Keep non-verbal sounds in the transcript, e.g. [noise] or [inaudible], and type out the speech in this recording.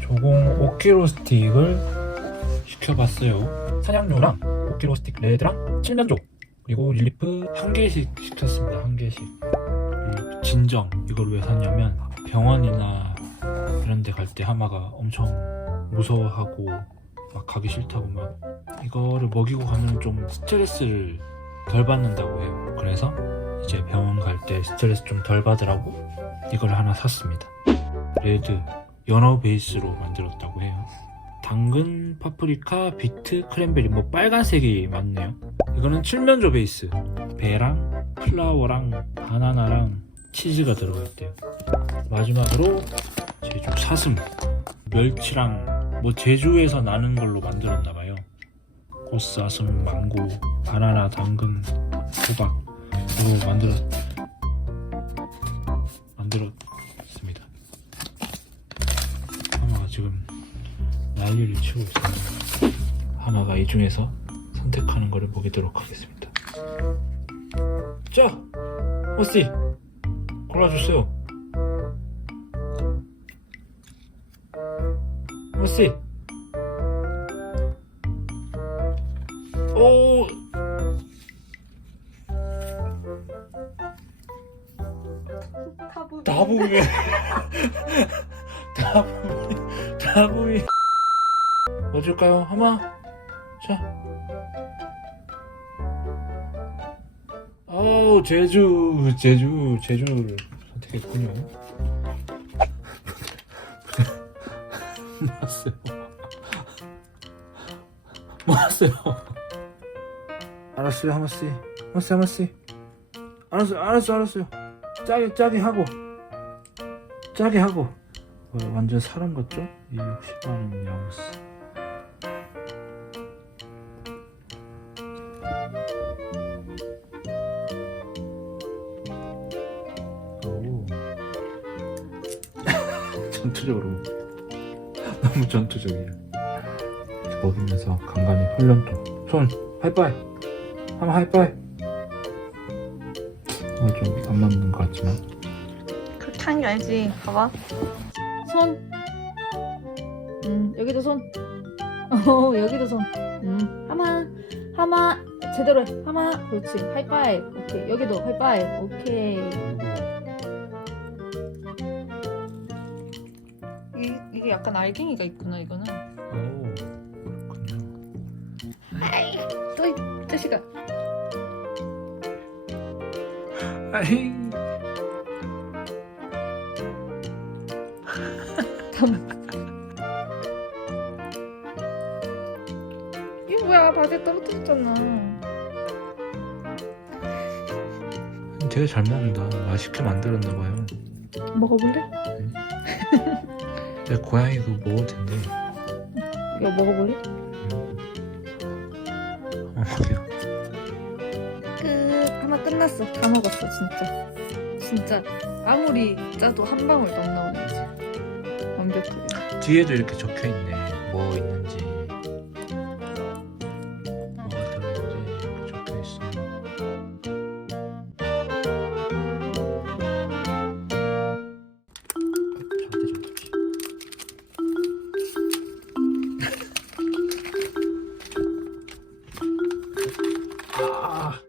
조공 5kg 스틱을 시켜봤어요. 사냥류랑 5kg 스틱 레드랑 칠면조 그리고 릴리프 한 개씩 시켰습니다. 한 개씩. 진정 이걸 왜 샀냐면 병원이나 이런 데 갈 때 하마가 엄청 무서워하고 막 가기 싫다고 막 이거를 먹이고 가면 좀 스트레스를 덜 받는다고 해요. 그래서 이제 병원 갈 때 스트레스 좀 덜 받으라고 이걸 하나 샀습니다. 레드 연어 베이스로 만들었다고 해요. 당근, 파프리카, 비트, 크랜베리 뭐 빨간색이 많네요. 이거는 칠면조 베이스. 배랑 플라워랑 바나나랑 치즈가 들어가 있대요. 마지막으로 제주 사슴, 멸치랑 뭐 제주에서 나는 걸로 만들었나 봐요. 꽃사슴, 망고, 바나나, 당근, 호박 이거 만들었 만들었 난리를 치고 있습니다. 하마가 이 중에서 선택하는 거를 먹이도록 하겠습니다. 자, 호씨 골라주세요. 호씨. 오. 타부. 다부미 다부미 다부미 뭐 줄까요? 하마? 자. 아우 제주 제주 제주를 선택했군요. [laughs] 뭐하세요? 뭐하세요? 알았어요 하마씨. 하마씨 하마씨. 알았어요 알았어요 알았어요. 짜게 짜게 하고. 짜게 하고. 어, 완전 사람 같죠? 이 60만원 야무스 전투적으로 너무 전투적이야 먹이면서 간간히 훈련도 손 하이파이 한번 하이파이 어, 좀안 맞는 것 같지만 그렇게 하는 게 아니지. 봐봐. 손. 음, 여기도 손. [laughs] 어, 여기도 손. 음, 하마. 하마. 제대로 해. 하마. 그렇지. 하이파이. 오케이. 여기도 하이파이. 오케이. 이, 이게 약간 알갱이가 있구나, 이거는. 오 그렇군요 어이, 자식아. 아잉 이게 뭐야, 바지에 떨어뜨렸잖아. 되게 잘 먹는다 맛있게 만들었나 봐요 먹어볼래? 내 고양이 그거 먹어도 된대 이거 먹어볼래? 어 끝. 하나 끝났어. 다 먹었어, 진짜. 진짜. 아무리 짜도 한 방울도 안 나오는지. 완벽하게. 뒤에도 이렇게 적혀 있네 뭐 있는지